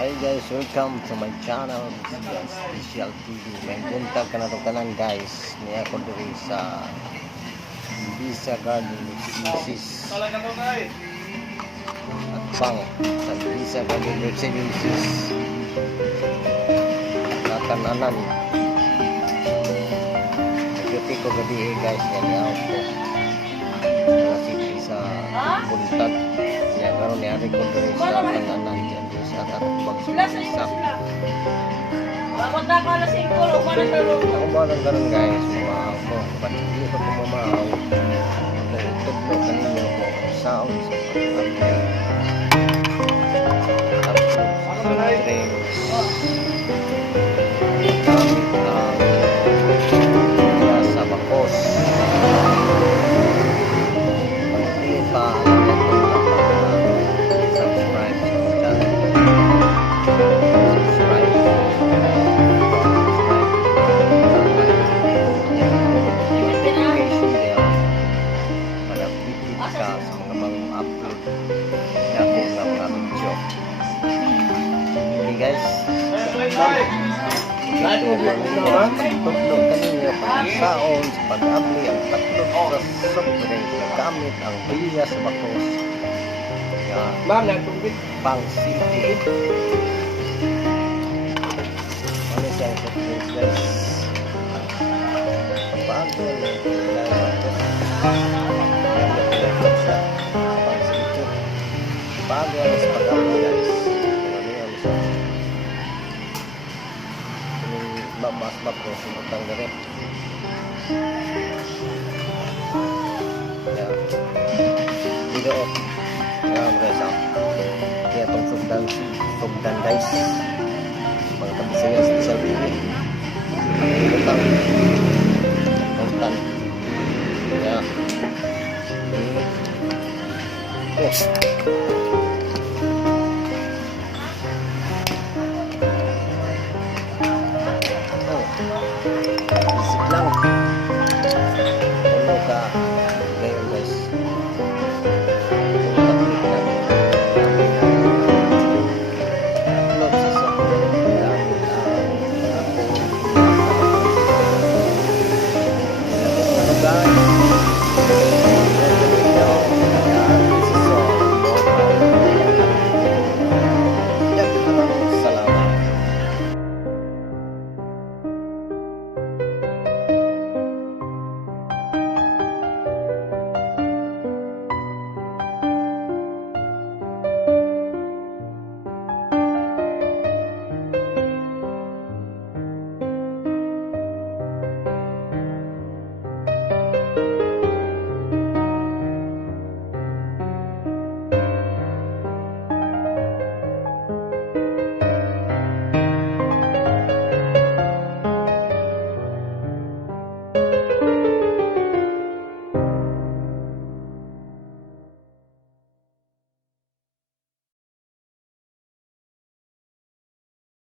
Hi guys, welcome to my channel. This is Special TV. May buntag ka na ito kanan guys. Niya ko diri sa Visa Garden Residences at bang sa Visa Garden Residences na kananan. Nagkati ko gabi guys. Yan niya ako nasiti sa buntag. Yan karoon niya ko diri sa kananan dyan sa tatapag sa bakit na pala sa ikulo, umanan na loob. ako ba lang ganun guys, mga ako ba't hindi ko pumamahaw ako tudlo kanino ko sound sa pagkakabay tapos sa drinks gamit sa bakos pag hindi pa subscribe sa channel sa mga upload na po ng mga video. Okay guys, pagtutlog kanina pagsaon sa pag-abli ang tatlog sa soft drink na gamit ang bilya sa bakos pang city. Ano siyang soft drink guys? Bago bago ang sa pag-abli guys. Ano yan siya? Mas bakos ang tanggalin. Yan. Dito o. Yan guys o. Yan itong sugdan guys. Mga kabisaya sa sarili. Utang. Utang. Yan. Okay.